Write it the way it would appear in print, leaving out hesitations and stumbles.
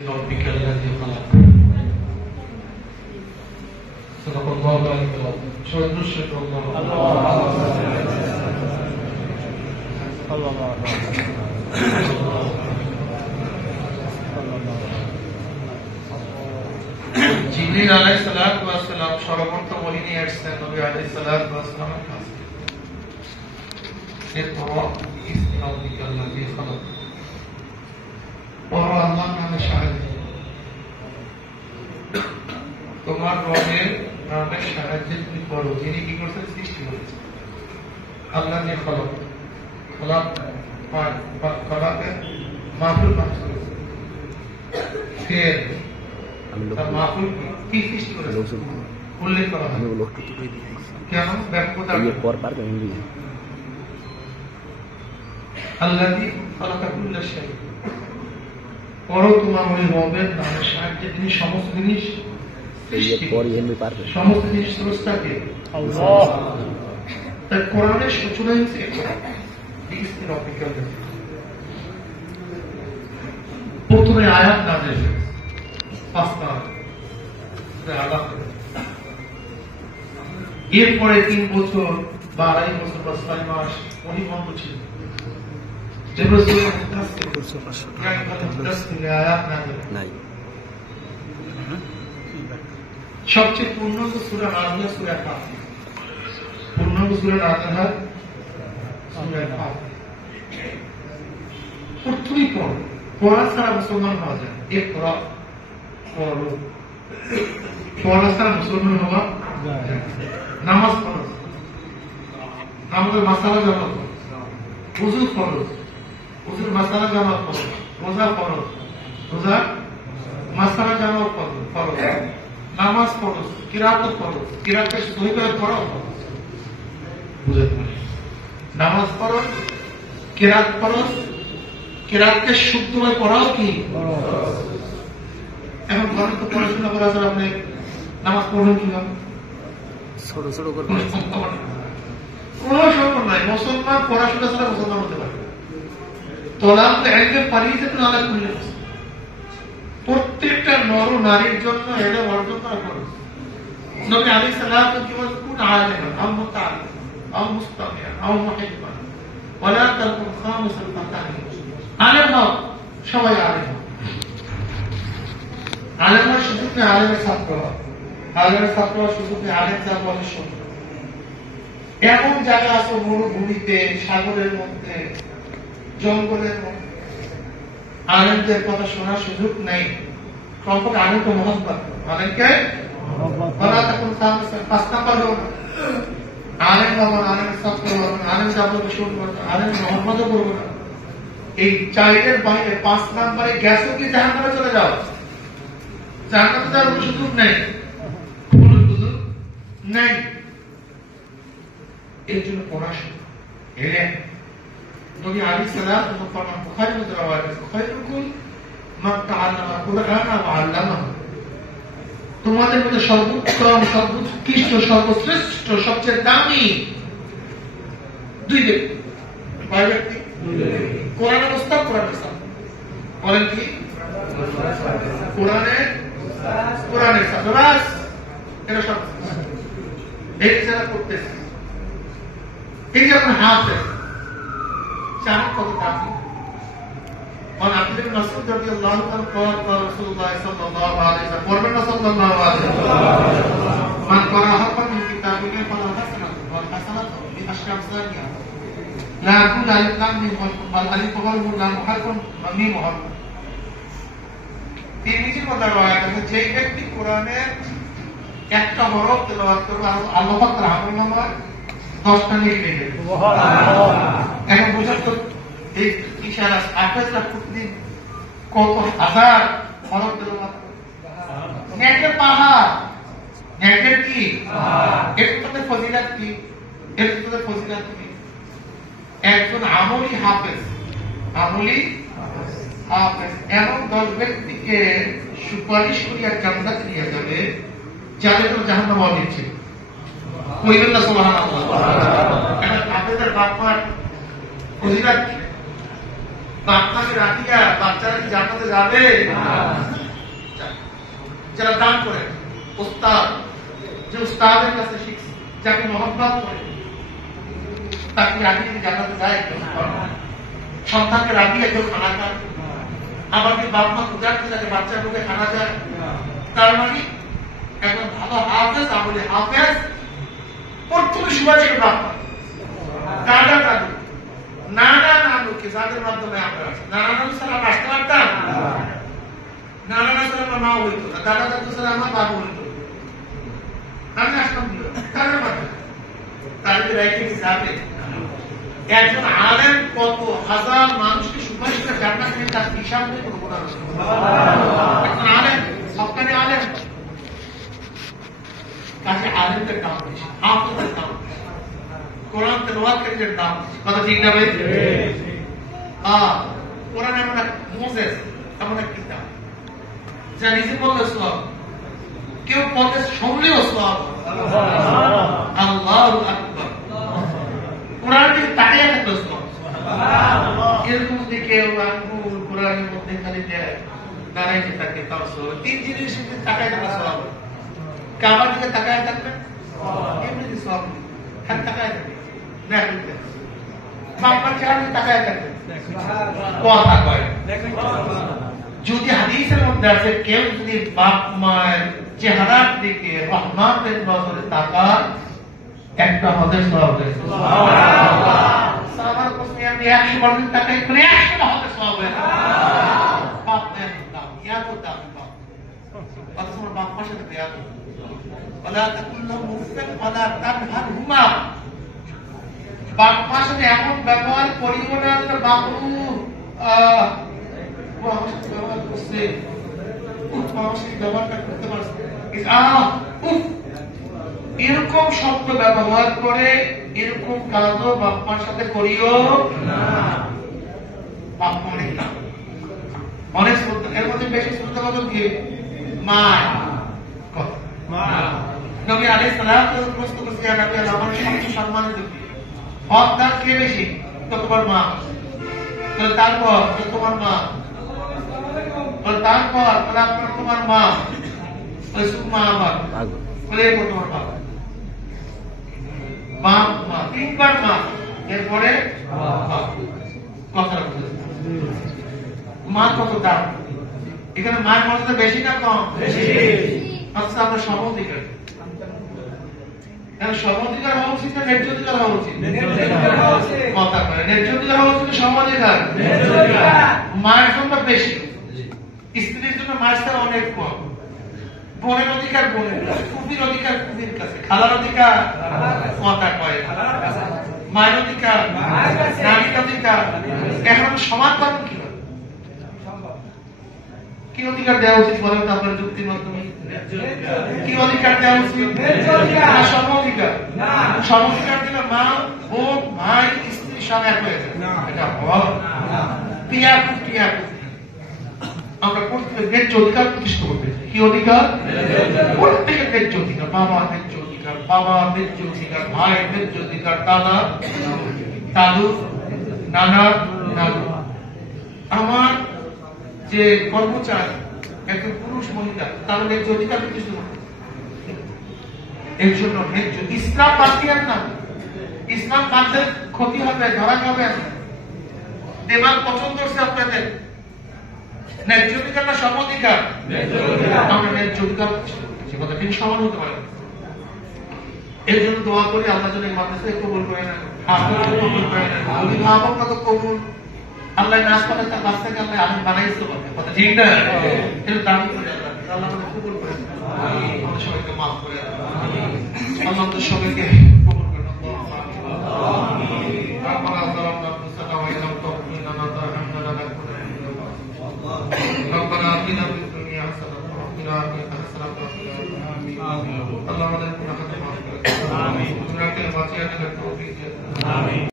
ربك الذي خلق صدق الله العلي العظيم شهد نشهد الله জিবরিল আলাইহিস সালাতু ওয়াস সালাম সর্বপ্রথম ওহী নিয়ে আসছেন নবী আলাইহিস সালাতু ওয়াস সালামের কাছে। ইকরা বিসমি রাব্বিকাল লাযী খালাক, পড়ো আল্লাহর নামে সাহায্য, তোমার রবের নামে সাহায্যে তুমি পড়ো, যিনি কি করেছেন? সৃষ্টি করেছেন। আল্লাহ যে খলক খলক খলকে মাহফুল পাঠ করেছে, ফের মাহফুল কি সৃষ্টি করেছে উল্লেখ করা হয়। কেন? ব্যাপকতা আল্লাযী খালাকা কুল্লা শাই, পড়ো তোমার ওই রবের নামে সাহায্যে, তিনি সমস্ত জিনিস সমস্ত জিনিস স্রষ্টাকে আল্লাহ। তাই কোরআনের সূচনা হচ্ছে প্রথমে আয়াত নাযিল হয়েছে, পাঁচটা আয়াত। এরপরে 3 বছর বা 2.5 বছর বা 6 মাস ওহী বন্ধ ছিল, সবচেয়ে পূর্ণাঙ্গ সূরা নাযিল সূরা কাহফ, পূর্ণাঙ্গ সূরা নাযিল হয় সূরা কাহফ। প্রথমেই পড়া ছাড়া মুসলমান হওয়া যায়। ইকরা, পড়ো, পড়া ছাড়া মুসলমান হওয়া যায়। নামাজ ফরজ, নামাজের মাসালা জানা ফরজ, ওযু ফরজ, ওযুর মাসালা জানা ফরজ, রোজা ফরজ, রোজা মাসালা জানা ফরজ, নামাজ ফরজ, কিরাত ফরজ, কিরাতকে সহি করে পড়া ফরজ। বুঝতে নামাজ ফরজ, কিরাত ফরজ, কিরাতকে শুদ্ধভাবে পড়াও কি ফরজ। এখন ঘরে তো পড়াশোনা করা ছাড়া আপনি নামাজ পড়বেন কিভাবে? ছোট ছোট করে কোনো সম্পর্ক নাই। মুসলমান পড়াশোনা ছাড়া মুসলমান হতে পারে। তোলাম তো একদম পারিয়ে যেতে আলাদা করলে প্রত্যেকটা নর নারীর জন্য এটা অর্জন করা খরচ। নবী আলাইহিস সালাতু কি বলেন? কুন আলিমান আও মুতাআল্লিমান আও মুস্তামিআন আও মুহিব্বান ওয়ালা তাকুন খামিসাল ফাতাহি। আলেম হও, সবাই আলেম হও। আলেমের সুযোগ নেই আলেমের ছাত্র হও, আলেমের ছাত্র হওয়ার সুযোগ নেই আলেম যা বলে শোনো। এমন জায়গা আছে মরুভূমিতে, সাগরের মধ্যে, জঙ্গলের মধ্যে আলেমদের কথা শোনার সুযোগ নেই। কমপক্ষে আলেমকে মহব্বত, আলেমকে বলা তখন 5 নাম্বার হল আলেম হবেন, আলেমের ছাত্র হবেন, আলেম যা বলবে শুনবো, আলেম মহব্বতও করবো না। এই 4-এর বাইরে 5 নাম্বারে গেছো কি জাহান্নামে চলে যাও। জাহান্নামে যাওয়ার কোনো সুযোগ নেই, কোনো সুযোগ নেই। এর জন্য পড়াশোনা এলেন। নবী আলাইহিস সালাতু ওয়াস সালাম বুখারীর মধ্যে রওয়ায়াত আছে, খায়রুকুম মান তাআল্লামা কুরআনা ওয়া আল্লামাহু। তোমাদের মধ্যে সর্বোত্তম, সর্বোৎকৃষ্ট, সর্বশ্রেষ্ঠ, সবচেয়ে দামি 2 ব্যক্তি। কয় ব্যক্তি? কোরআনের উস্তাদ, কোরআনের ছাত্র। বলেন কি? কোরআনের ছাত্র। বাস এটা সব এই যারা করতেছে, এই যে আপনার হাফেজ জানেন কত দামি। আর আব্দুল্লাহ ইবনে মাসউদ রাদিয়াল্লাহু আনহু قال قال رسول الله صلى الله عليه وسلم পড়বেন না সাল্লাল্লাহু আলাইহি ওয়াসাল্লাম মান ক্বারা হারফান মিন কিতাবিহি ফালাহু হাসানাতুন ওয়াল হাসানাতু বিআশরি আমসালিহা লা কুল আলিফ লাম মিম ওয়াল আলিফ ওয়াল লাম হারফুন ওয়া মিম হারফুন। তিরমিজির মধ্যে রওয়ায়াত আছে, যে ব্যক্তি কোরআনের একটা হরফ তেলাওয়াত করবে আল্লাহ পাক তার আমলনামায় 10টা নেকি দেবে। সুবহানাল্লাহ। এখন বুঝার তো এই ইশারা আফেজরা প্রতিদিন কত হাজার হরফ তেলাওয়াত করে। নেকের পাহাড়, নেকের কি এর তো ফজিলত কি, এর তো ফজিলত কি। একজন আমলি হাফেজ, আমলি হাফেজ এমন 10 ব্যক্তিকে সুপারিশ করিয়া জান্নাতে নিয়ে যাবে যাদের তো জাহান্নাম হওয়া দিচ্ছে। কইবেন না সুবহানাল্লাহ। এখন হাফেজের বাপমার ফজিলত, বাপমাকে রাখিয়া বাচ্চারা কি জান্নাতে যাবে? যারা দান করে, উস্তাদ যে উস্তাদের কাছে শিখছে, যাকে মহব্বত করে, তাকে রাগিয়ে জানাতে যায়, সন্তানকে রাগিয়ে কেউ খানা খায়, আবার কি বাপ মা ক্ষুধার্ত যাকে বাচ্চার মুখে খানা যায়। তার মানে একজন ভালো হাফেজ, আমলে হাফেজ প্রথমে সুবাসের বাপ মা, দাদা দাদু, নানা নানুকে যাদের মাধ্যমে আমরা আসি। নানা নানু ছাড়া আমরা আসতে পারতাম? নানা নানু ছাড়া আমার মা হইতো না, দাদা দাদু ছাড়া আমার বাবু হইতো। আমি আসতাম তাদের মাধ্যমে, তাদের রেখে যাবে। একজন আলেম কত হাজার মানুষকে সুপারিশ করে জান্নাত নিয়ে তার হিসাব নেই কোনো গুনাহ নেই। একজন আলেম, সবখানে আলেম, কাছে আলেমদের দাম বেশি, হাফেজের দাম বেশি, কোরআন তেলাওয়াতকারীদের দাম বেশি। কথা ঠিক না ভাই? কোরআন এমন এক মোজেজ, এমন এক কিতাব যা নিজে বললে সওয়াব, কেউ পথে শুনলেও সওয়াব। আল্লাহু আকবার। কোরআন দিকে তাকিয়ে থাকতো সওয়াব। এরকম যে কেউ আঙ্গুল কোরআনের মধ্যে খালি দেয়, দাঁড়াইতে থাকে, তাও সওয়াব। তিন জিনিসের দিকে তাকায় থাকা সওয়াব। কাবার দিকে তাকায় থাকবেন, এমনি সওয়াব। খালি তাকায় থাকবে, দেখবেন বাপমার চেহারা তাকায় থাকবেন, কথা কয়। যদি হাদিসের মধ্যে আছে কেউ যদি বাপ মায়ের চেহারার দিকে রহমতের নজরে তাকায়, একটা হজের সওয়াব হয়। সুবহানাল্লাহ। সাহাবার প্রশ্নে আমি 100 বার তাকাই করে 100 হজের সওয়াব হয়। বাপ মায়ের দাম, এত দাম বাপ। অথচ আমার বাপ মার সাথে দেয়া নেই। ওয়ালা তাকুল্লাহু মুফতান ওয়ালা তানহারহুমা। বাপ মার সাথে এমন ব্যবহার করিও না যে বাবু ব্যবহার করছে, ব্যবহারটা করতে পারছে, এরকম শব্দ ব্যবহার করে এরকম কাজও বাপ্পার সাথে করিও না। বাপ্পা অনেক না, অনেক শ্রদ্ধা, এর মধ্যে বেশি শ্রদ্ধা কত কি মা। নবী আলাইহিস সালাম প্রশ্ন করছে, ইয়া নবী আল্লাহ, আমার সবচেয়ে সম্মানিত কি? হকদার কে বেশি? তো তোমার মা। তারপর তোমার মা, তারপর আপনার তোমার মা, মা আমার, তোমার বাবা, মা মা, তিনবার মা, এরপরে কথা মা কত দাম। এখানে মায়ের মর্যাদা বেশি না কম? আচ্ছা, আমরা সমঅধিকার, সমঅধিকার হওয়া উচিত না ন্যায্য অধিকার হওয়া উচিত? কথা করে ন্যায্য অধিকার হওয়া উচিত, সমঅধিকার। মায়ের জন্য বেশি, স্ত্রীর জন্য মায়ের সাথে অনেক কম। বোনের অধিকার বোনের কাছে, কুপির অধিকার কুপির কাছে, খালার অধিকার কথা কয়, মায়ের অধিকার, নারীর অধিকার। এখন সমান পাবেন কি কি অধিকার দেওয়া উচিত বলেন তো আপনার যুক্তির মাধ্যমে? কি অধিকার দেওয়া উচিত? সমঅধিকার। সমঅধিকার দিলে মা, বোন, ভাই, স্ত্রী সব এক হয়ে যায়, এটা আমরা প্রত্যেকের ন্যায্য অধিকার প্রতিষ্ঠা করতে। কি অধিকার? প্রত্যেকের ন্যায্য অধিকার। বাবা ন্যায্য অধিকার, বাবা ন্যায্য অধিকার, ভাই ন্যায্য অধিকার, দাদা দাদু, নানা নানু। আমার যে কর্মচারী একজন পুরুষ মহিলা, তার ন্যায্য অধিকার প্রতিষ্ঠা করতে। এর জন্য ন্যায্য ইসলাম বাদ দিয়েন না। ইসলাম বাদলে ক্ষতি হবে, ধরা খাবে। দেমাগ পছন্দ হচ্ছে আপনাদের ন্যায্য অধিকার না সমঅধিকার? আমরা ন্যায্য অধিকার কথা কিন্তু সমান হতে পারে। এর জন্য দোয়া করি আল্লাহ যেন এই মাদ্রাসায় কবুল করে নেন, আপনাকে কবুল করে নেন, অভিভাবকরা তো কবুল। আল্লাহ নাচ করে তার বাচ্চাকে আল্লাহ আমি বানাইতে পারবে, কথা ঠিক না? কিন্তু দাবি করে আল্লাহ আমাদের কবুল করে নেন, আমাদের সবাইকে মাফ করে দেন, আল্লাহ আমাদের সবাইকে কবুল করে নেন। ربنا آتنا في الدنيا حسنة وفي الآخرة حسنة وقنا عذاب النار. اللهم اجعلنا من التوفيق. آمين.